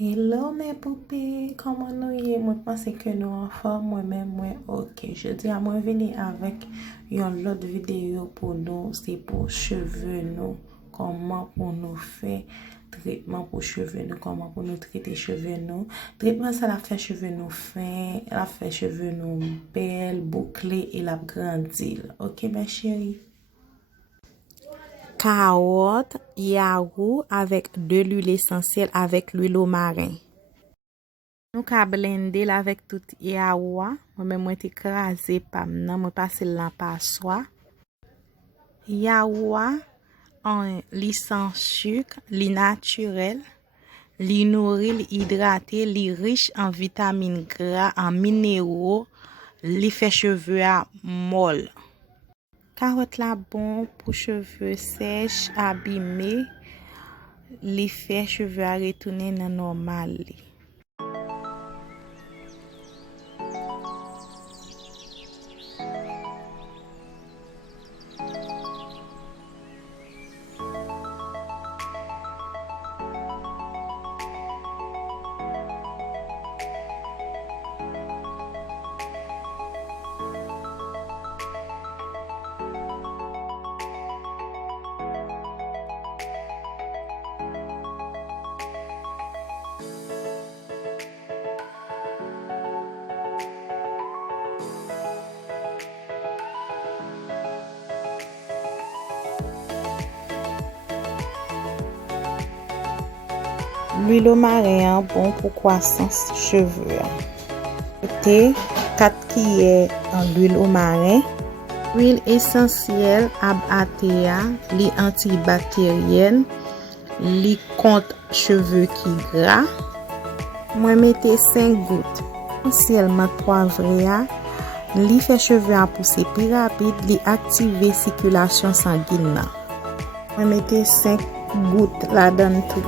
Hello mes poupées, comment nous y est? Moi pense que nous en forme, moi-même, moi ok. Je dis à moi venir avec une autre vidéo pour nous, c'est pour cheveux nous, comment pour nous faire traitement pour cheveux nous, comment pour nous traiter cheveux nous. Traitement ça la fait cheveux nous fins, la fait cheveux nous belles, bouclés et la grandi. Ok ma chérie? Carotte, yaourt avec de l'huile essentielle avec l'huile au marin. Nous ka blender là avec tout yaourt. Moi-même moi écrasé pas nan, moi passer là par soi. Yaourt en li sans sucre, li naturel, li nourri, li hydraté, li riche en vitamines gras, en minéraux, li fait cheveux à molle. Carotte la bon pour cheveux sèches, abîmés, li fait cheveux à retourner dans normal li. L'huile au marin bon pour croissance cheveux. Mettez 4 cuillères en l'huile au marin. Huile essentielle abatea, li antibactérienne, li contre cheveux qui gras. Moi mettez 5 gouttes. Essentiellement poivré, li fait cheveux à pousser plus rapide, li activer circulation sanguine. Moi mettez 5 gouttes là-dedans tout.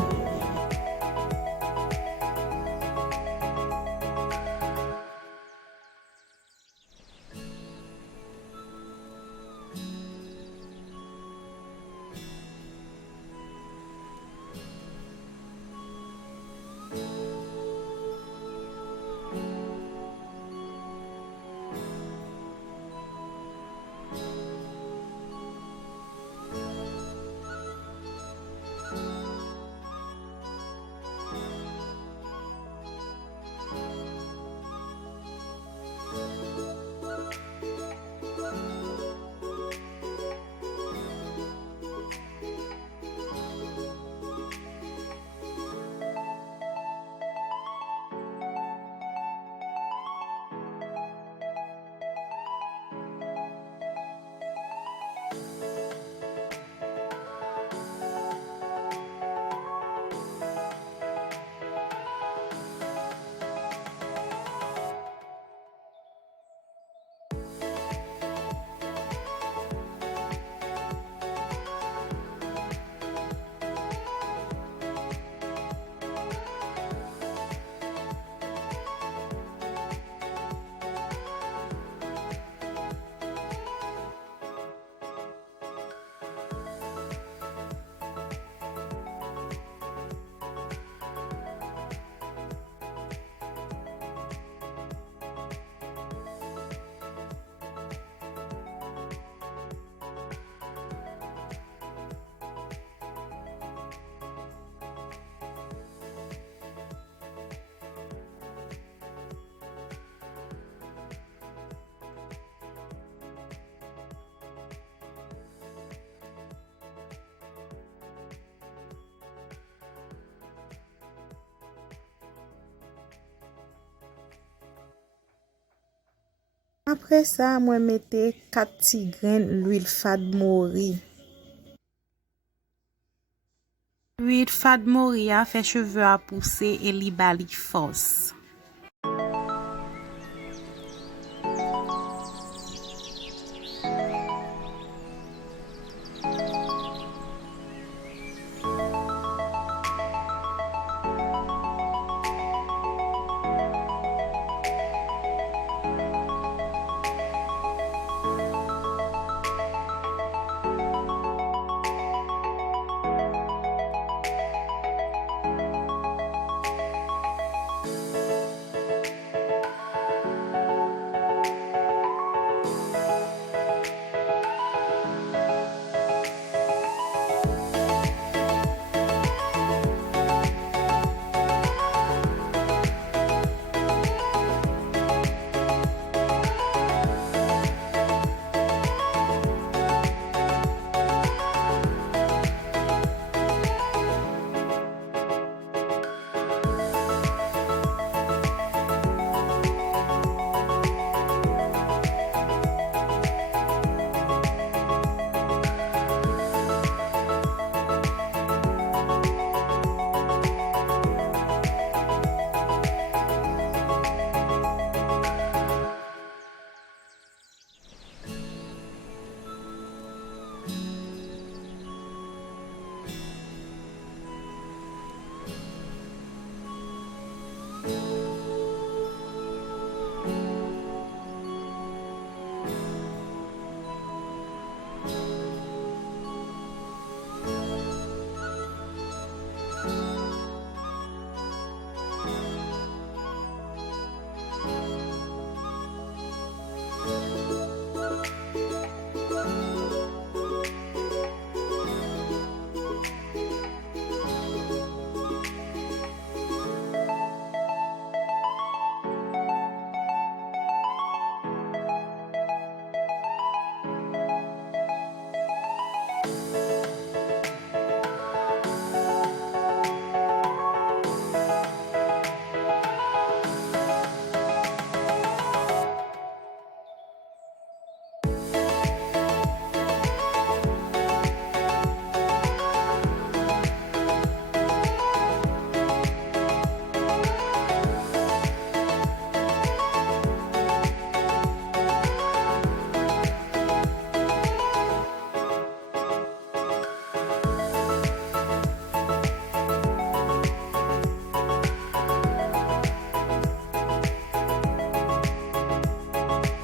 Après ça, moi mettez 4 petits grains l'huile fade mori. L'huile fade mori a fait cheveux à pousser et li bali force.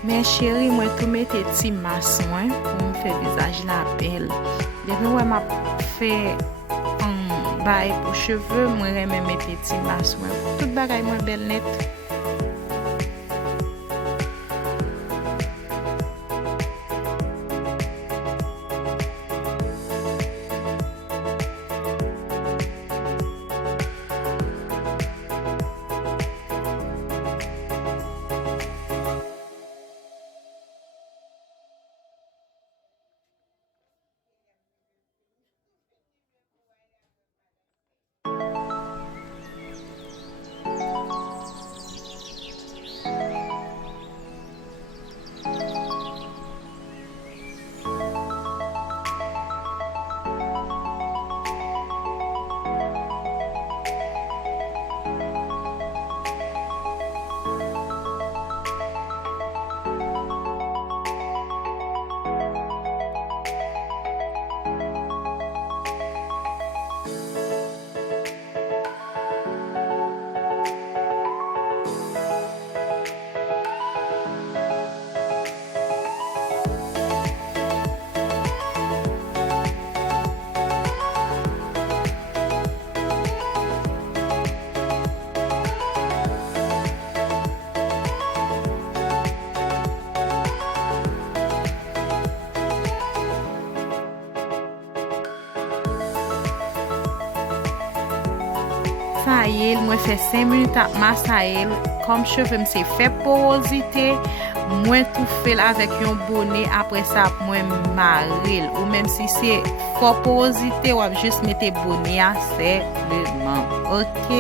Men chéri, moi tout mette ti mas mwen pou m fè visaj la bel. Depi wè m'a fè bay pou cheveux, mwen reme mette ti mas mwen. Tout bagay mwen bel net. Sa yel, mwen fè 5 minutes ap masa el. Kom cheve mse fè porosite, mwen tou fèl avèk yon bonnet, apre sa mwen marel. Ou mèm si se fò porosite, wap jist mette bonnet a sepleman. Ok?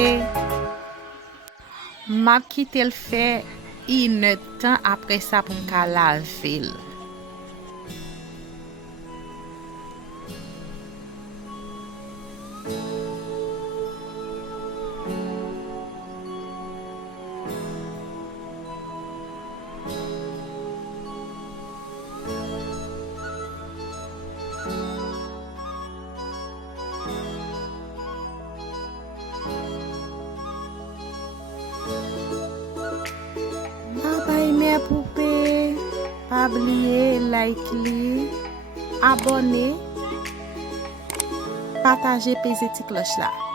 Map kitel fè une tan apre sa pou mka lavel. Mes poupées, pas oublier like li, abonner, partager, peser ti cloche là.